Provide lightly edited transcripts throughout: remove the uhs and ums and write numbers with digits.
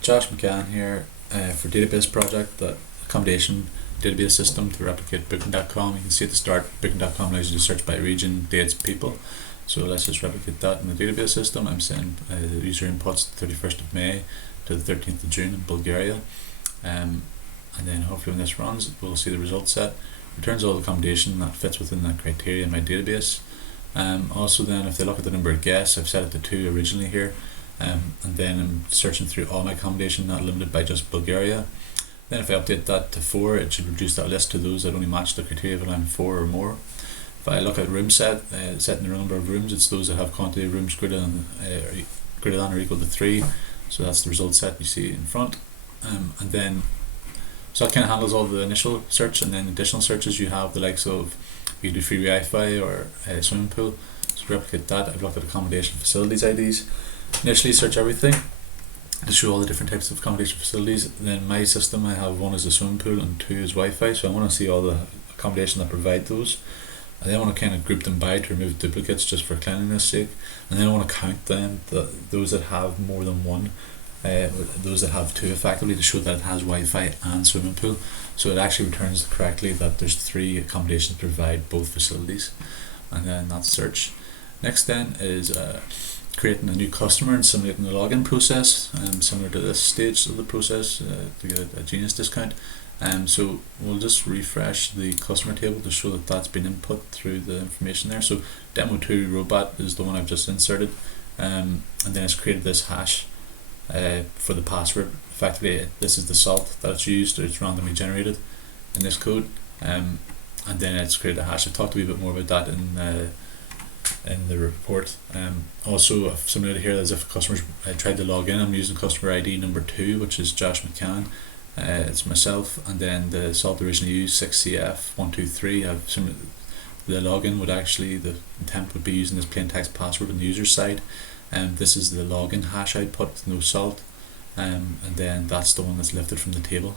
Josh McCann here for database project, the accommodation database system to replicate booking.com. You can see at the start booking.com allows you to search by region, dates, people. So let's just replicate that in the database system. I'm saying the user inputs the 31st of May to the 13th of June in Bulgaria. And then hopefully when this runs, we'll see the result set. Returns all the accommodation that fits within that criteria in my database. Also then, if they look at the number of guests, I've set it to 2 originally here. And then I'm searching through all my accommodation, not limited by just Bulgaria. Then if I update that to 4, it should reduce that list to those that only match the criteria of I'm 4 or more. If I look at room setting the number of rooms, it's those that have quantity of rooms greater than or equal to 3. So that's the result set you see in front. And then, so that kind of handles all the initial search, and then additional searches you have the likes of, you can do free Wi-Fi or a swimming pool. So to replicate that, I've looked at accommodation facilities IDs. Initially search everything to show all the different types of accommodation facilities. Then my system, I have 1 is a swimming pool and 2 is Wi-Fi, so I want to see all the accommodation that provide those. And then I want to kind of group them by to remove duplicates just for cleanliness sake. And then I want to count them, those that have more than 1, those that have 2 effectively, to show that it has Wi-Fi and swimming pool. So it actually returns correctly that there's 3 accommodations that provide both facilities. And then that's search. Next then is creating a new customer and simulating the login process, similar to this stage of the process to get a Genius discount. So we'll just refresh the customer table to show that that's been input through the information there. So demo 2 robot is the one I've just inserted, and then it's created this hash for the password. Effectively, this is the salt that it's used, or it's randomly generated in this code, and then it's created a hash. I've talked a wee bit more about that in the report. Also, I've simulated here as if customers tried to log in. I'm using customer ID number 2, which is Josh McCann. It's myself, and then the salt originally used 6CF123. I've simulated the login would actually, the intent would be using this plain text password on the user side, and this is the login hash output with no salt, and then that's the one that's lifted from the table.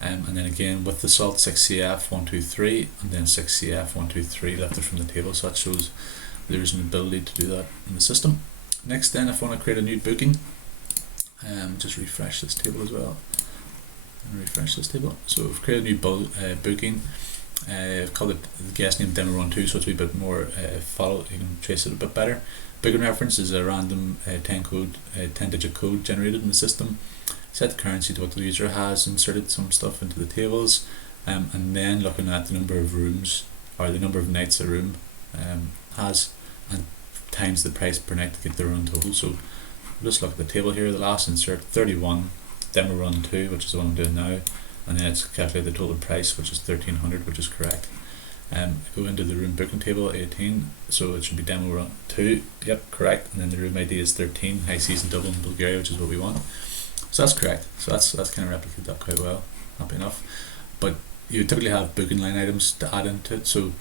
And then again with the salt, 6CF123 and then 6CF123 lifted from the table, so that shows there's an ability to do that in the system. Next then, if I want to create a new booking, just refresh this table as well. So we've created a new booking. I've called it the guest name demo run 2, so it's a bit more you can trace it a bit better. Booking reference is a random 10-digit code generated in the system. Set the currency to what the user has, inserted some stuff into the tables, and then looking at the number of rooms, or the number of nights a room has, and times the price per night to get the round total. So we'll just look at the table here. The last insert 31, demo run 2, which is the one I'm doing now, and then it's calculated the total price, which is 1300, which is correct. Go into the room booking table 18, so it should be demo run 2, yep, correct, and then the room ID is 13, high season Dublin, Bulgaria, which is what we want. So that's correct. So that's kind of replicated that quite well, happy enough. But you typically have booking line items to add into it, so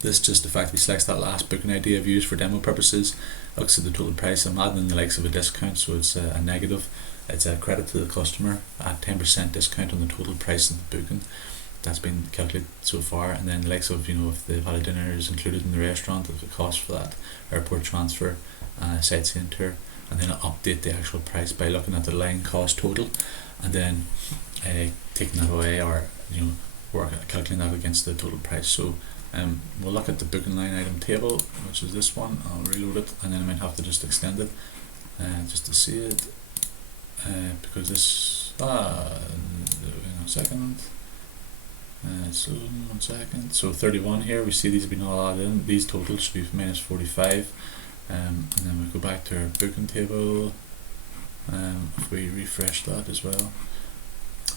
this just effectively selects that last booking ID I've used for demo purposes, looks at the total price. I'm adding in the likes of a discount, so it's a negative. It's a credit to the customer at 10% discount on the total price of the booking. That's been calculated so far, and then the likes of, if they've had a dinner is included in the restaurant, the cost for that, airport transfer, sightseeing tour, and then I'll update the actual price by looking at the line cost total, and then taking that away, or calculating that against the total price. So we'll look at the booking line item table, which is this one. I'll reload it, and then I might have to just extend it just to see it, because this in a second. So 1 second. So 31 here, we see these have been all added in. These totals should be minus 45, and then we go back to our booking table. If we refresh that as well,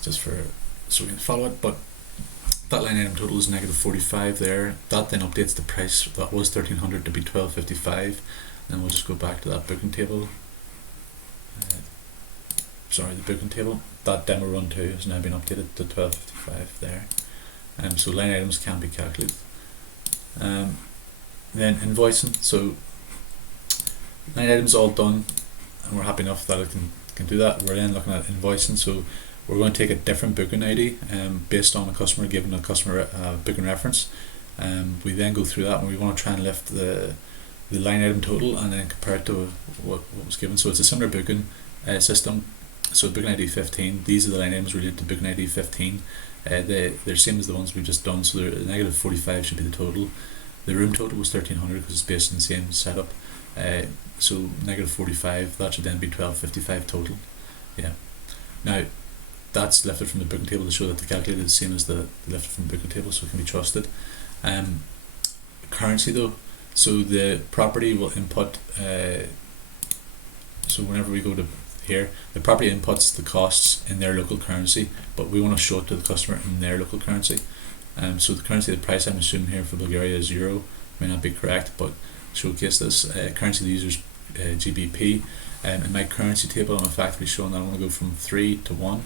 just so we can follow it. But that line item total is negative 45 there. That then updates the price that was 1300 to be 1255. Then we'll just go back to that booking table. The booking table. That demo run 2 has now been updated to 1255 there. So line items can be calculated. Then invoicing. So line items all done, and we're happy enough that it can do that. We're then looking at invoicing. So we're going to take a different booking ID based on a customer, given a customer booking reference. We then go through that, and we want to try and lift the line item total and then compare it to what was given. So it's a similar booking. system. So booking ID 15, these are the line items related to booking ID 15. They're same as the ones we've just done, so negative 45 should be the total. The room total was 1300 because it's based on the same setup. So negative 45, that should then be 1255 total. Yeah. Now that's lifted from the booking table to show that the calculator is the same as the lifted from the booking table, so it can be trusted. Currency though, so the property will input. So whenever we go to here, the property inputs the costs in their local currency, but we want to show it to the customer in their local currency. So the currency, the price I'm assuming here for Bulgaria is euro. May not be correct, but showcase this. Currency of the user's GBP. In my currency table, I'm effectively showing that I want to go from 3 to 1.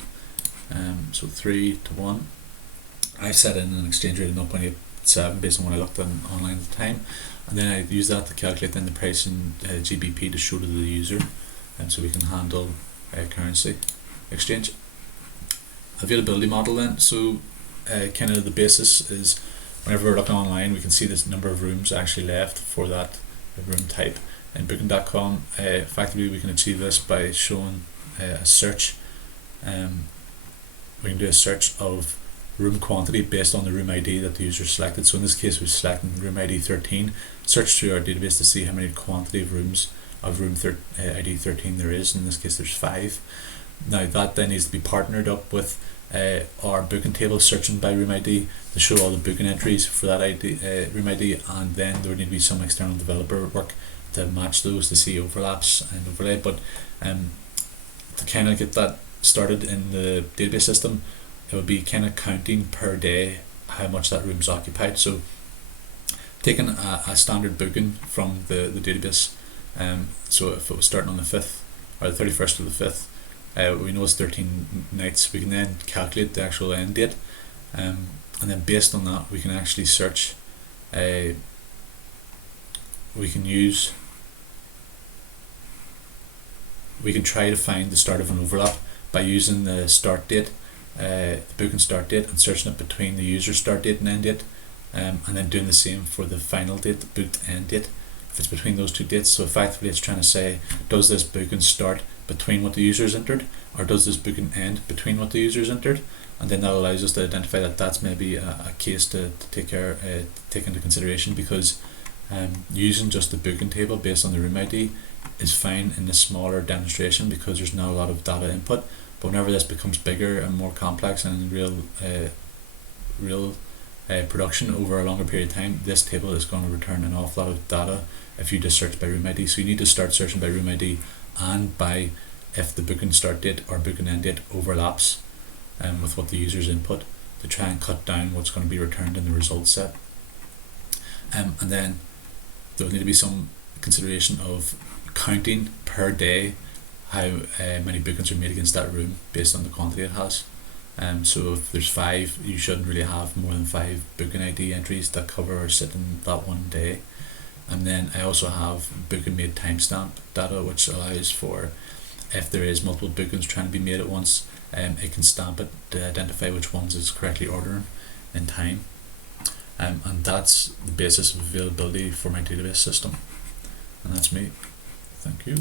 So 3 to 1. I set in an exchange rate of 0.87 based on what I looked on online at the time, and then I use that to calculate then the price in GBP to show to the user, and so we can handle currency exchange. Availability model then, so kind of the basis is whenever we're looking online we can see this number of rooms actually left for that room type. In booking.com, effectively we can achieve this by showing a search. We can do a search of room quantity based on the room ID that the user selected. So in this case we're selecting room ID 13, search through our database to see how many quantity of rooms of room ID 13 there is. In this case there's 5. Now that then needs to be partnered up with our booking table searching by room ID to show all the booking entries for that ID, room ID, and then there would need to be some external developer work to match those to see overlaps and overlay. But to kind of get that started in the database system, it would be kind of counting per day how much that room's occupied. So taking a standard booking from the database, so if it was starting on the 5th or the 31st of the 5th, we know it's 13 nights, we can then calculate the actual end date, and then based on that we can actually search, we can try to find the start of an overlap by using the start date, the booking start date, and searching it between the user start date and end date, and then doing the same for the final date, the booked end date, if it's between those two dates. So effectively it's trying to say, does this booking start between what the user's entered, or does this booking end between what the user's entered? And then that allows us to identify that that's maybe a case to take into consideration, because using just the booking table based on the room ID is fine in the smaller demonstration because there's not a lot of data input. But whenever this becomes bigger and more complex and in real production over a longer period of time, this table is going to return an awful lot of data if you just search by room ID. So you need to start searching by room ID and by if the booking start date or booking end date overlaps with what the user's input, to try and cut down what's going to be returned in the results set. And then there will need to be some consideration of counting per day how many bookings are made against that room based on the quantity it has. So if there's 5, you shouldn't really have more than 5 booking ID entries that cover or sit in that one day. And then I also have booking made timestamp data, which allows for, if there is multiple bookings trying to be made at once, it can stamp it to identify which ones it's correctly ordering in time. And that's the basis of availability for my database system. And that's me. Thank you.